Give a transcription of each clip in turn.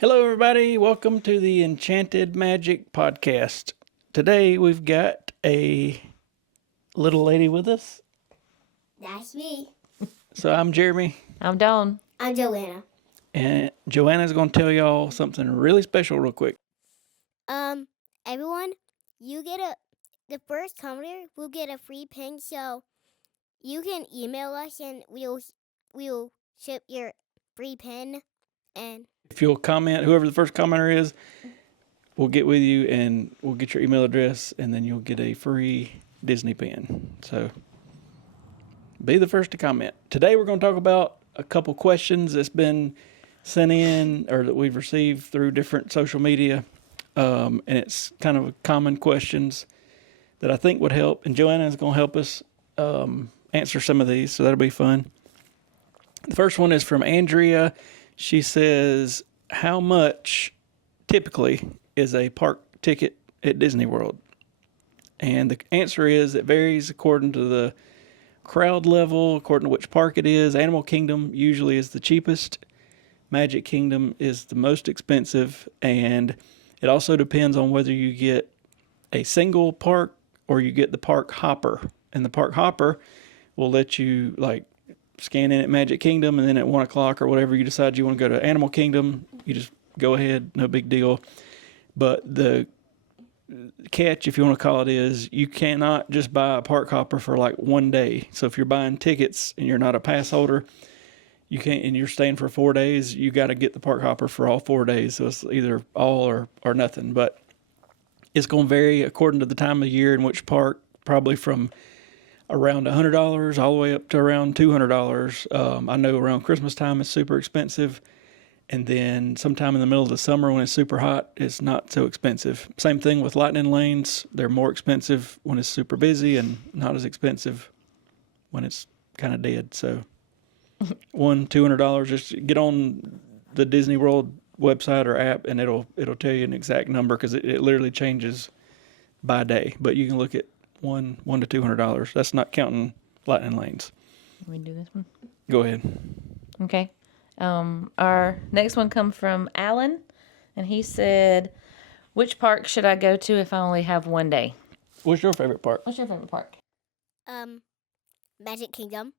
Hello, everybody. Welcome to the Enchanted Magic Podcast. Today we've got a little lady with us. That's me. So I'm Jeremy, I'm Dawn. I'm Joanna. and Joanna's going to tell y'all something really special real quick. Everyone, the first commenter will get a free pin, so you can email us and we'll ship your free pin. And If you'll comment, whoever the first commenter is, we'll get with you and we'll get your email address, and then you'll get a free Disney pin. So be the first to comment. Today we're going to talk about a couple questions that's been sent in or that we've received through different social media. And it's kind of common questions that I think would help. And Joanna is going to help us answer some of these, so that'll be fun. The first one is from Andrea. She says, how much typically is a park ticket at Disney World? And the answer is it varies according to the crowd level, according to which park it is. Animal Kingdom usually is the cheapest. Magic Kingdom is the most expensive, and it also depends on whether you get a single park or you get the park hopper. And the park hopper will let you like scan in at Magic Kingdom, and then at 1 o'clock or whatever you decide you want to go to Animal Kingdom, you just go ahead, no big deal. But the catch, if you want to call it, is you cannot just buy a park hopper for like one day. So if you're buying tickets and you're not a pass holder, you can't, and you're staying for 4 days, you got to get the park hopper for all 4 days. So it's either all or nothing. But it's going to vary according to the time of year in which park, probably from around $100 all the way up to around $200. I know around Christmas time it's super expensive. And then sometime in the middle of the summer when it's super hot, it's not so expensive. Same thing with lightning lanes. They're more expensive when it's super busy and not as expensive when it's kind of dead. So $200, just get on the Disney World website or app and it'll tell you an exact number, because it literally changes by day. But you can look at $100 to $200. That's not counting lightning lanes. We do this one. Go ahead. Okay. Our next one comes from Alan, and he said, "Which park should I go to if I only have one day?" What's your favorite park? What's your favorite park? Magic Kingdom.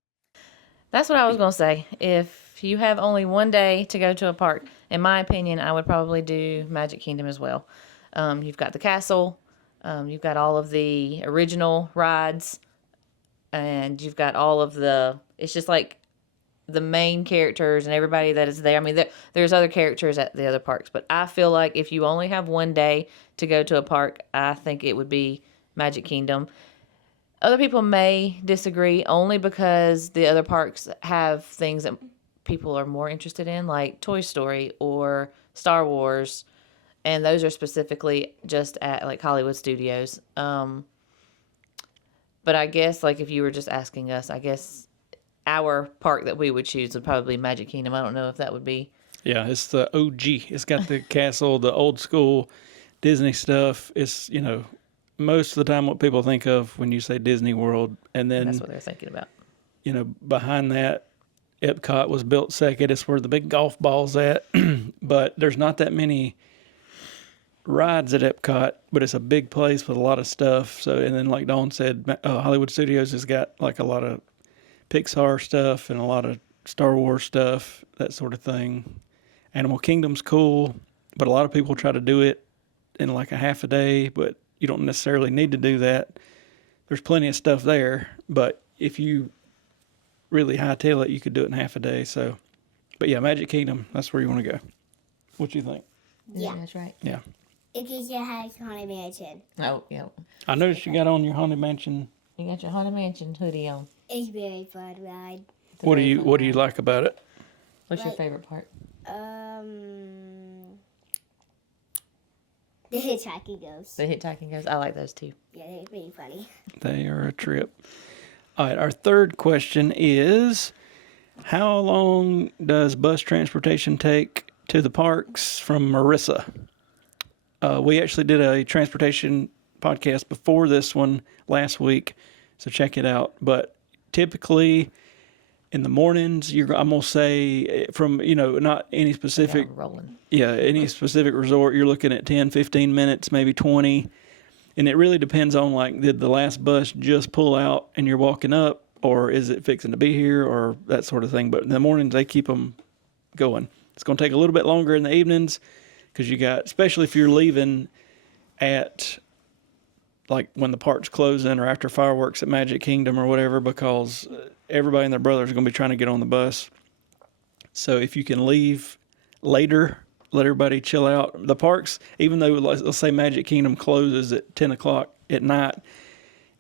That's what I was gonna say. If you have only one day to go to a park, in my opinion, I would probably do Magic Kingdom as well. You've got the castle, you've got all of the original rides, and you've got all of the. It's just like the main characters and everybody that is there. I mean, there's other characters at the other parks, but I feel like if you only have one day to go to a park, I think it would be Magic Kingdom. Other people may disagree only because the other parks have things that people are more interested in, like Toy Story or Star Wars, and those are specifically just at like Hollywood Studios. But I guess like if you were just asking us, I guess our park that we would choose would probably be Magic Kingdom. I don't know if that would be. Yeah, it's the OG. It's got the castle, the old school Disney stuff. It's, most of the time what people think of when you say Disney World. And then, That's what they're thinking about. Behind that, Epcot was built second. It's where the big golf ball's at. But there's not that many rides at Epcot, but it's a big place with a lot of stuff. So, and then like Dawn said, Hollywood Studios has got like a lot of Pixar stuff and a lot of Star Wars stuff, that sort of thing. Animal Kingdom's cool, but a lot of people try to do it in like a half a day, but you don't necessarily need to do that. There's plenty of stuff there, but if you really hightail it, you could do it in half a day. So, but yeah, Magic Kingdom, that's where you want to go. What do you think? Yeah. That's right. Yeah. It gives you a Haunted Mansion. Oh, yeah. I noticed you got on your Haunted Mansion. You got your Haunted Mansion hoodie on. It's a very fun ride. What do you like about it? What's your favorite part? The hitchhiking ghosts. The hitchhiking goes. I like those too. Yeah, they're pretty funny. They are a trip. All right, our third question is, how long does bus transportation take to the parks from Marissa? We actually did a transportation podcast before this one last week, so check it out. But typically, In the mornings, I'm gonna say from not any specific Yeah, rolling. any specific resort, you're looking at 10, 15 minutes, maybe 20. And it really depends on like, did the last bus just pull out and you're walking up, or is it fixing to be here, or that sort of thing. But in the mornings, they keep them going. It's going to take a little bit longer in the evenings because you got, especially if you're leaving at like when the park's closing or after fireworks at Magic Kingdom or whatever, because everybody and their brothers are going to be trying to get on the bus. So if you can leave later, let everybody chill out. The parks, even though let's say Magic Kingdom closes at 10 o'clock at night,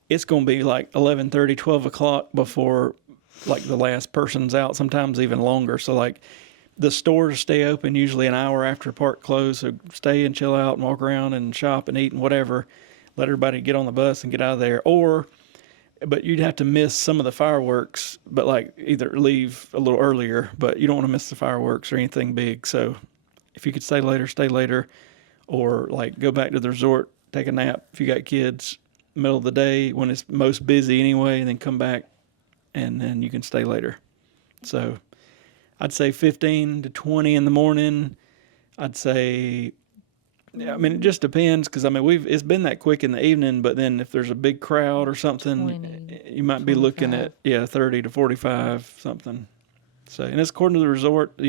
it's going to be like 11:30, 12 o'clock before like the last person's out, sometimes even longer. So like the stores stay open usually an hour after park close. So stay and chill out and walk around and shop and eat and whatever. Let everybody get on the bus and get out of there. But you'd have to miss some of the fireworks, but like either leave a little earlier, but you don't want to miss the fireworks or anything big. So if you could stay later, or like go back to the resort, take a nap if you got kids, middle of the day when it's most busy anyway, and then come back and then you can stay later. So I'd say 15 to 20 in the morning. I'd say, I mean, it just depends because, I mean, it's been that quick in the evening, but then if there's a big crowd or something, 20, you might be looking at, 30 to 45, something. So, and it's according to the resort,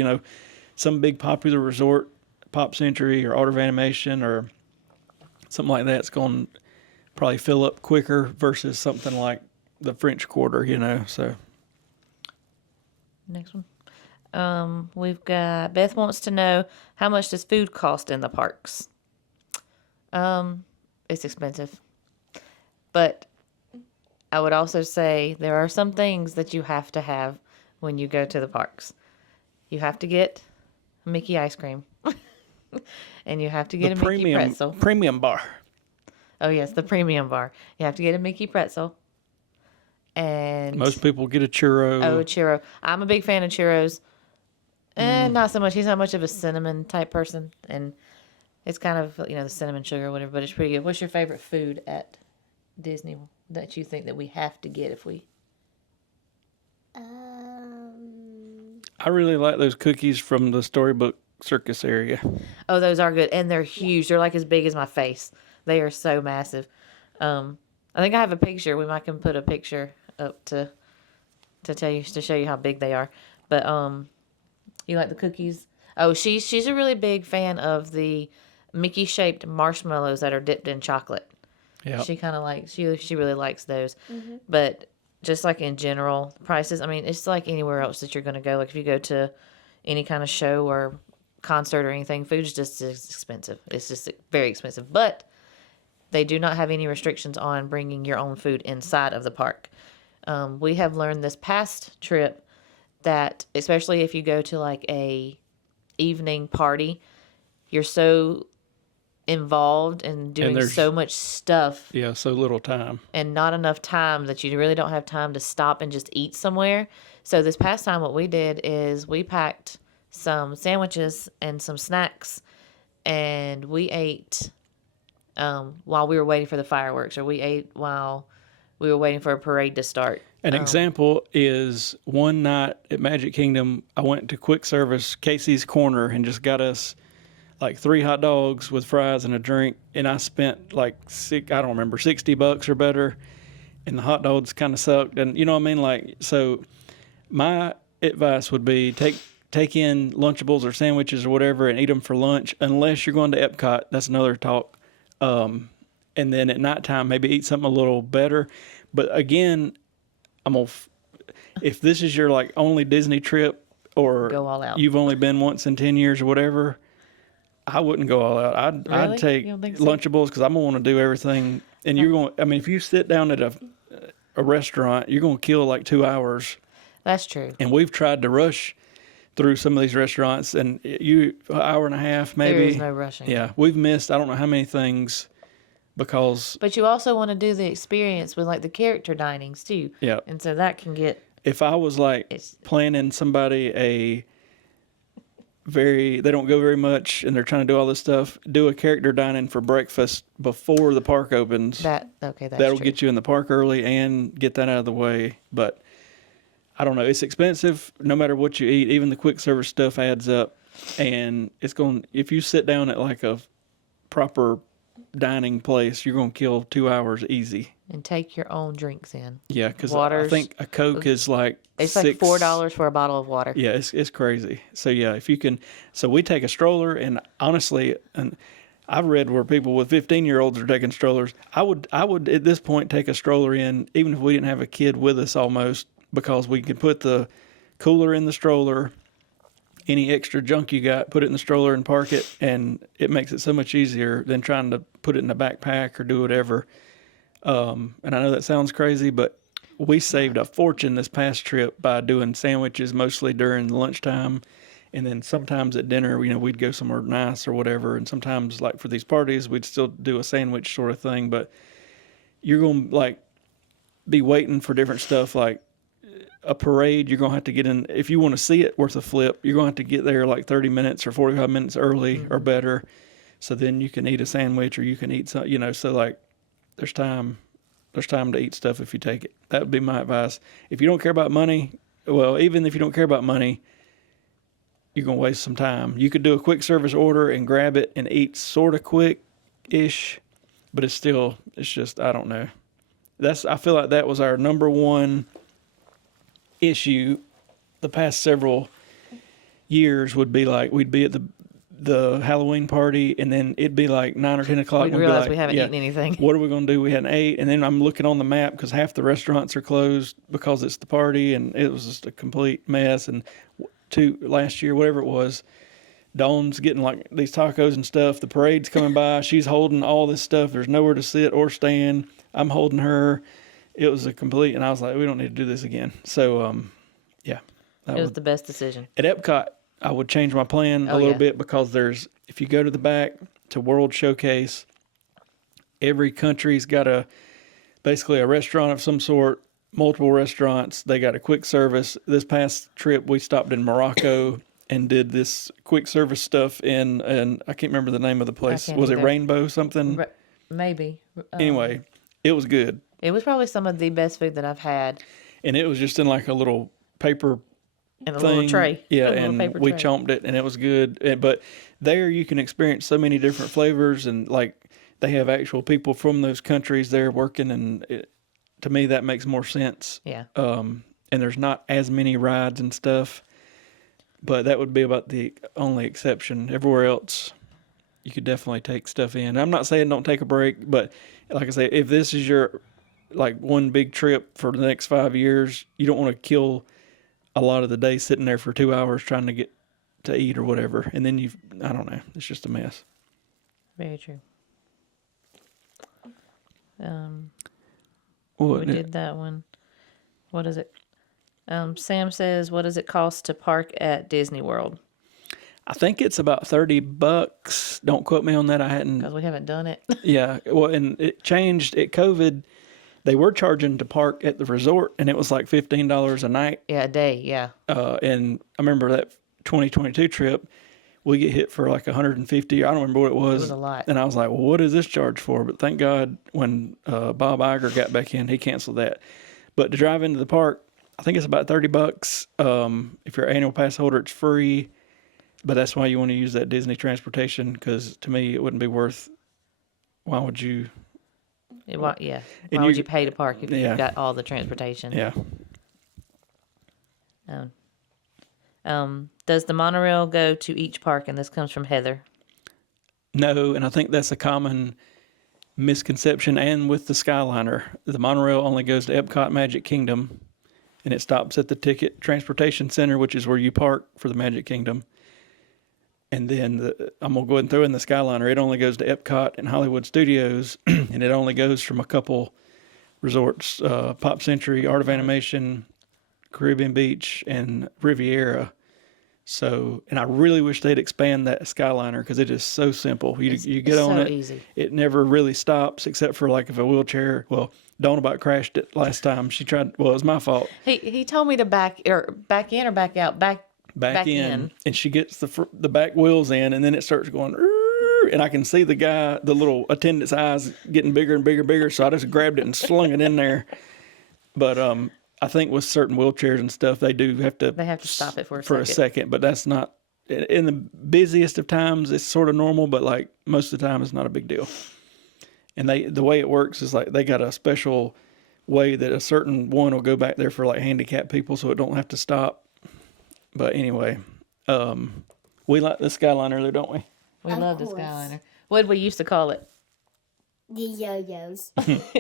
some big popular resort, Pop Century or Art of Animation or something like that's going to probably fill up quicker versus something like the French Quarter, so. Next one. We've got Beth wants to know, how much does food cost in the parks? It's expensive. But I would also say there are some things that you have to have when you go to the parks. You have to get Mickey ice cream. And you have to get a Mickey pretzel. Premium bar. Oh, yes, the premium bar. You have to get a Mickey pretzel. And most people get a churro. Oh, a churro. I'm a big fan of churros. Not so much. He's not much of a cinnamon type person. And it's kind of, the cinnamon sugar or whatever, but it's pretty good. What's your favorite food at Disney that you think that we have to get if we... I really like those cookies from the Storybook Circus area. Oh, those are good. And they're huge. They're like as big as my face. They are so massive. I think I have a picture. We might can put a picture up to show you how big they are. But you like the cookies? Oh, she's a really big fan of the Mickey shaped marshmallows that are dipped in chocolate. Yeah. She kind of likes she really likes those. Mm-hmm. But just like in general, prices, I mean, it's like anywhere else that you're going to go. Like if you go to any kind of show or concert or anything, food is just expensive. It's just very expensive. But they do not have any restrictions on bringing your own food inside of the park. We have learned this past trip that, especially if you go to like a evening party, you're so involved in doing so much stuff. Yeah, so little time. And not enough time that you really don't have time to stop and just eat somewhere. So this past time what we did is we packed some sandwiches and some snacks, and we ate while we were waiting for the fireworks, or we ate while we were waiting for a parade to start. An example is one night at Magic Kingdom, I went to quick service Casey's Corner and just got us like 3 hot dogs with fries and a drink, and I spent like $60 or better, and the hot dogs kind of sucked, and you know what I mean? Like, so my advice would be take in Lunchables or sandwiches or whatever and eat them for lunch, unless you're going to Epcot. That's another talk. And then at nighttime, maybe eat something a little better. But again, if this is your like only Disney trip, or go all out, you've only been once in 10 years or whatever, I wouldn't go all out. I'd take Lunchables because I'm going to want to do everything. And you're going, I mean, if you sit down at a restaurant, you're going to kill like 2 hours. That's true. And we've tried to rush through some of these restaurants, and an hour and a half maybe. There is no rushing. Yeah, we've missed I don't know how many things because. But you also want to do the experience with like the character dinings too. Yeah. And so that can get. If I was like planning somebody they don't go very much and they're trying to do all this stuff, do a character dining for breakfast before the park opens. That'll get you in the park early and get that out of the way. But I don't know. It's expensive no matter what you eat. Even the quick service stuff adds up. And it's going, if you sit down at like a proper dining place, you're going to kill 2 hours easy. And take your own drinks in. Yeah, because I Waters. think a Coke is like It's like $4 for a bottle of water. Yeah, it's crazy. So yeah, if you can, so we take a stroller, and honestly, and I've read where people with 15-year-olds are taking strollers. I would at this point take a stroller in, even if we didn't have a kid with us, almost, because we could put the cooler in the stroller. Any extra junk you got, put it in the stroller and park it, and it makes it so much easier than trying to put it in a backpack or do whatever. And I know that sounds crazy, but we saved a fortune this past trip by doing sandwiches mostly during lunchtime. And then sometimes at dinner, we'd go somewhere nice or whatever. And sometimes, like for these parties, we'd still do a sandwich sort of thing. But you're going to like be waiting for different stuff, like a parade. You're going to have to get in. If you want to see it worth a flip, you're going to have to get there like 30 minutes or 45 minutes early or better. So then you can eat a sandwich or you can eat some, so like there's time to eat stuff if you take it. That would be my advice. If you don't care about money, well, even if you don't care about money, you're going to waste some time. You could do a quick service order and grab it and eat sort of quick-ish, but it's just, I don't know. I feel like that was our number one issue the past several years would be like, we'd be at the Halloween party, and then it'd be like 9 or 10 o'clock. We realize we haven't eaten anything. What are we going to do? We hadn't ate. And then I'm looking on the map because half the restaurants are closed because it's the party, and it was just a complete mess. And last year, whatever it was, Dawn's getting like these tacos and stuff. The parade's coming by. She's holding all this stuff. There's nowhere to sit or stand. I'm holding her. It was a complete, and I was like, we don't need to do this again. So, yeah. It was the best decision. At Epcot, I would change my plan a little bit because if you go to the back to World Showcase, every country's got basically a restaurant of some sort, multiple restaurants. They got a quick service. This past trip, we stopped in Morocco and did this quick service stuff and I can't remember the name of the place. Was it Rainbow something? Maybe. Anyway, it was good. It was probably some of the best food that I've had. And it was just in like a little paper and a little tray. Yeah, and we chomped it, and it was good. But there you can experience so many different flavors, and like they have actual people from those countries there working, and to me that makes more sense. Yeah. And there's not as many rides and stuff, but that would be about the only exception. Everywhere else, you could definitely take stuff in. I'm not saying don't take a break, but like I say, if this is your like one big trip for the next 5 years, you don't want to kill a lot of the day sitting there for 2 hours trying to get to eat or whatever. And then I don't know, it's just a mess. Very true. We did that one. What is it? Sam says, what does it cost to park at Disney World? I think it's about $30. Don't quote me on that. I hadn't. Because we haven't done it. Yeah. Well, and it changed at COVID. They were charging to park at the resort, and it was like $15 a night. Yeah, a day, yeah. And I remember that 2022 trip, we get hit for like 150. I don't remember what it was. It was a lot. And I was like, well, what is this charge for? But thank God when Bob Iger got back in, he canceled that. But to drive into the park, I think it's about $30. If you're an annual pass holder, it's free. But that's why you want to use that Disney transportation, because to me, it wouldn't be worth. Why would you? Why would you pay to park if Yeah. you've got all the transportation? Yeah. Does the monorail go to each park? And this comes from Heather. No, and I think that's a common misconception. And with the Skyliner, the monorail only goes to Epcot Magic Kingdom, and it stops at the Ticket Transportation Center, which is where you park for the Magic Kingdom. And then I'm going to go ahead and throw in the Skyliner. It only goes to Epcot and Hollywood Studios, and it only goes from a couple resorts, Pop Century, Art of Animation, Caribbean Beach, and Riviera. So, and I really wish they'd expand that Skyliner because it is so simple. You get on so it. Easy. It never really stops except for like if a wheelchair. Well, Dawn about crashed it last time. She tried. Well, it was my fault. He told me to back in or back out. Back in. And she gets the back wheels in, and then it starts going. And I can see the little attendant's eyes getting bigger and bigger and bigger. So I just grabbed it and slung it in there. But I think with certain wheelchairs and stuff, they do have to They have to stop it for a for a second, but that's not in the busiest of times. It's sort of normal, but like most of the time, it's not a big deal. And the way it works is like they got a special way that a certain one will go back there for like handicapped people, so it don't have to stop. But anyway, we like the Skyliner, though, don't we? We Of love the course. Skyliner. What did we used to call it? The yo-yos.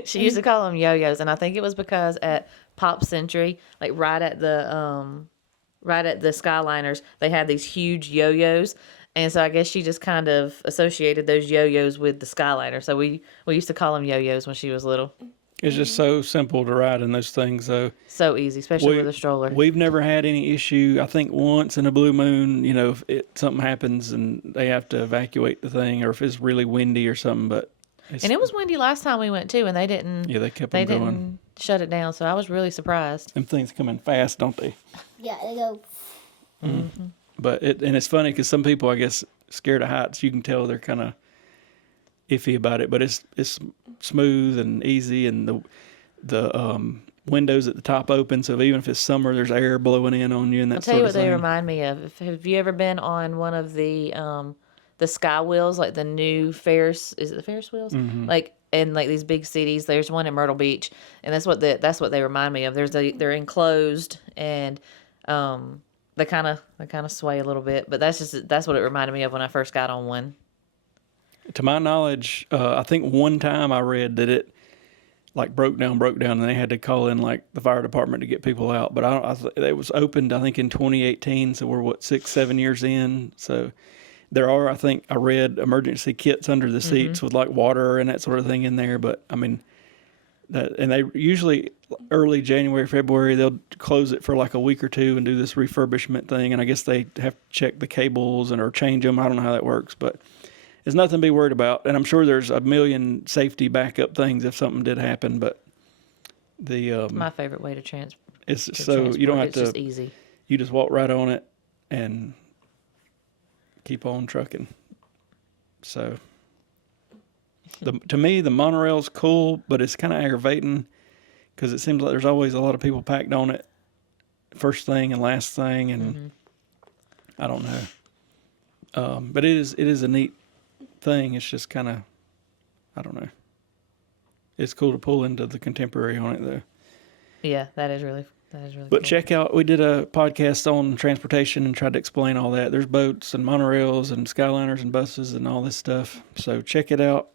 She used to call them yo-yos, and I think it was because at Pop Century, like right at the Skyliners, they had these huge yo-yos, and so I guess she just kind of associated those yo-yos with the Skyliner. So we used to call them yo-yos when she was little. It's just so simple to ride in those things, though. So easy, especially with a stroller. We've never had any issue. I think once in a blue moon, if something happens and they have to evacuate the thing, or if it's really windy or something. But And it was windy last time we went too, and they didn't. yeah, they kept They them going. didn't shut it down, so I was really surprised. Them things come in fast, don't they? Yeah, they go. But it's funny because some people, I guess, scared of heights. You can tell they're kind of iffy about it, but it's smooth and easy, and the windows at the top open, so even if it's summer, there's air blowing in on you and that I'll tell you sort what of they thing. remind me of. Have you ever been on one of the Sky Wheels, like the new Ferris? Is it the Ferris wheels? Mm-hmm. Like in like these big cities. There's one in Myrtle Beach, and that's what they remind me of. They're enclosed, and they kind of sway a little bit, but that's what it reminded me of when I first got on one. To my knowledge, I think one time I read that it like broke down, and they had to call in like the fire department to get people out. But it was opened, I think, in 2018, so we're 6-7 years in. So there are, I think, I read emergency kits under the seats with like water and that sort of thing in there. But I mean, and they usually early January, February, they'll close it for like a week or two and do this refurbishment thing. And I guess they have to check the cables or change them. I don't know how that works, but it's nothing to be worried about. And I'm sure there's a million safety backup things if something did happen. But My favorite way to transport. it's so you don't have It's just to. easy. You just walk right on it and keep on trucking. So to me, the monorail's cool, but it's kind of aggravating because it seems like there's always a lot of people packed on it, first thing and last thing, and I don't know. But it is a neat thing. It's just kind of, I don't know. It's cool to pull into the contemporary on it though. Yeah, that is really But cool. check out, we did a podcast on transportation and tried to explain all that. There's boats and monorails and Skyliners and buses and all this stuff. So check it out.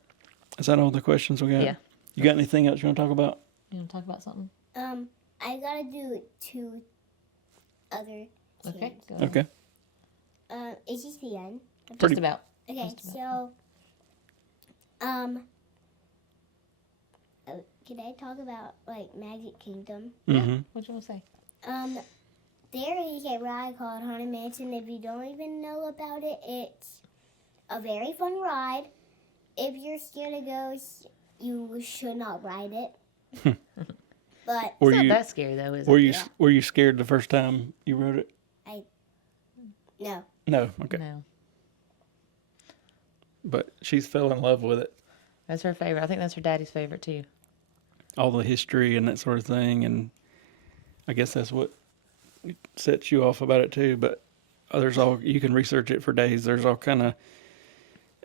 Is that all the questions we got? Yeah. You got anything else you want to talk about? You want to talk about something? I gotta do 2 other Okay. things. Go ahead. Okay. It's just the end. Just about. Okay, Just so, can I talk about like Magic Kingdom? Mm-hmm. What you want to say? There is a ride called Haunted Mansion. If you don't even know about it, it's a very fun ride. If you're scared of ghosts, you should not ride it. But Were It's you not that scary though, is were it? you were you scared the first time you rode it? no, No. Okay. No. But she's fell in love with it. That's her favorite. I think that's her daddy's favorite too. All the history and that sort of thing, and I guess that's what sets you off about it too. But you can research it for days. There's all kind of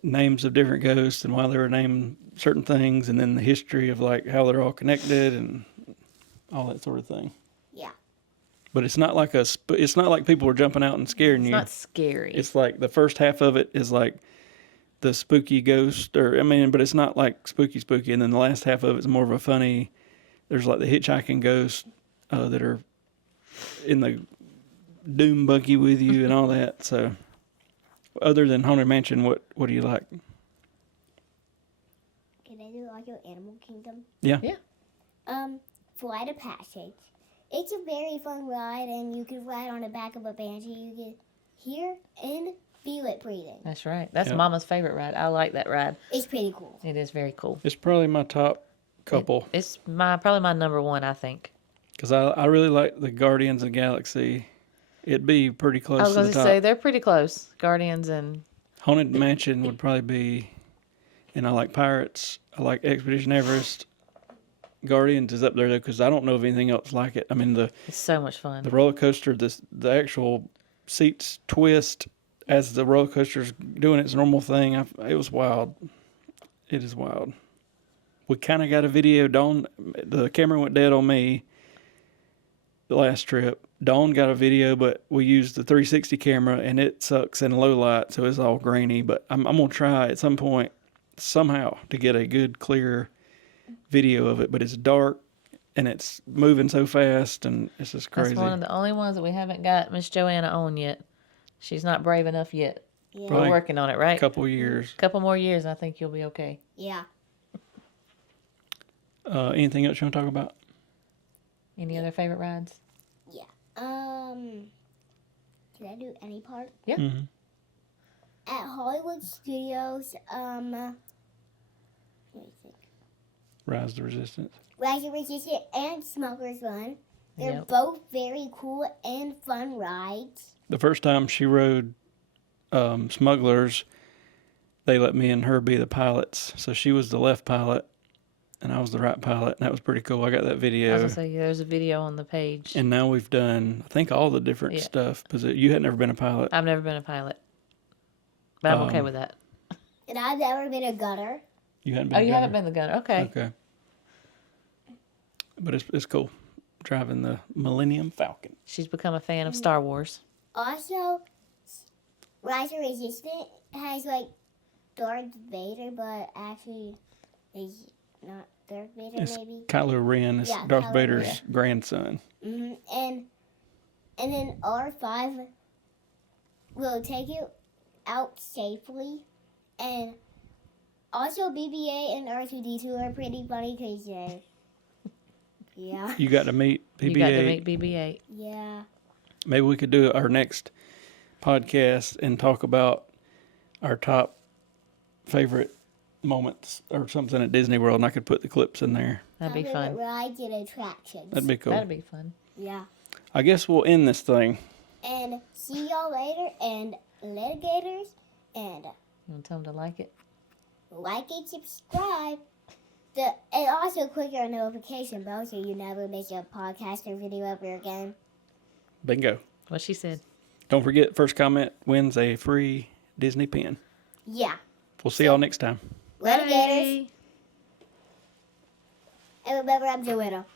names of different ghosts and why they were named certain things, and then the history of like how they're all connected and all that sort of thing. yeah. But it's not like it's not like people are jumping out and scaring It's you. not scary. It's like the first half of it is like the spooky ghost, but it's not like spooky. And then the last half of it is more of a funny. There's like the hitchhiking ghosts that are in the doom buggy with you and all that. So, other than Haunted Mansion, what do you like? Can I do like your Animal Kingdom? Yeah. Yeah. Flight of Passage. It's a very fun ride, and you can ride on the back of a banshee. You can hear and feel it breathing. That's right. That's Yeah. Mama's favorite ride. I like that ride. It's pretty cool. It is very cool. It's probably my top couple It's probably my number one, I think. because I really like the Guardians of the Galaxy. It'd be pretty close I was to going the to top. say they're pretty close. Guardians and Haunted Mansion would probably be, and I like Pirates. I like Expedition Everest. Guardians is up there though, because I don't know of anything else like it. I mean, the It's so much fun. roller coaster, the actual seats twist as the roller coaster's doing its normal thing. It was wild. It is wild. We kind of got a video. Dawn, the camera went dead on me the last trip. Dawn got a video, but we used the 360 camera, and it sucks in low light, so it's all grainy. But I'm gonna try at some point somehow to get a good clear video of it. But it's dark and it's moving so fast, and it's just crazy. That's one of the only ones that we haven't got Miss Joanna on yet. She's not brave enough yet. Yeah. Probably We're working on it, right? Couple years. Couple more years, I think you'll be okay. Yeah. Anything else you want to talk about? Any other favorite rides? Did I do any part? Yeah. Mhm. At Hollywood Studios, let me think. Rise the Resistance. Rise of Resistance and Smuggler's Run. They're Yep. both very cool and fun rides. The first time she rode Smugglers, they let me and her be the pilots. So she was the left pilot, and I was the right pilot, and that was pretty cool. I got that I was video. gonna say there's a video on the page. And now we've done, I think, all the different Yeah. stuff. Because you had never been a pilot. I've never been a pilot, but I'm okay with that. And I've never been a gunner. You hadn't been. Oh, a you gunner? haven't been the gunner. Okay. Okay. But it's cool driving the Millennium Falcon. She's become a fan of Star Wars. Also, Rise of Resistance has like Darth Vader, but actually is not Darth Vader. It's Maybe. Kylo Ren is Yeah, Darth Kylo Vader's Ren. grandson. And then R5 will take you out safely, and also BB-8 and R2-D2 are pretty funny because yeah, You got to meet BB-8. You got to meet BB-8. yeah. Maybe we could do our next podcast and talk about our top favorite moments or something at Disney World, and I could put the clips in there. That'd be Favorite fun. rides and attractions. That'd be cool. That'd be fun. Yeah. I guess we'll end this thing. And see y'all later, and litigators, and You want to tell them to like it? like and subscribe. And also click your notification bell so you never miss a podcast or video ever again. Bingo. What she said. Don't forget, first comment wins a free Disney pin. Yeah. We'll see y'all next time. Litigators. And remember, I'm Joanna.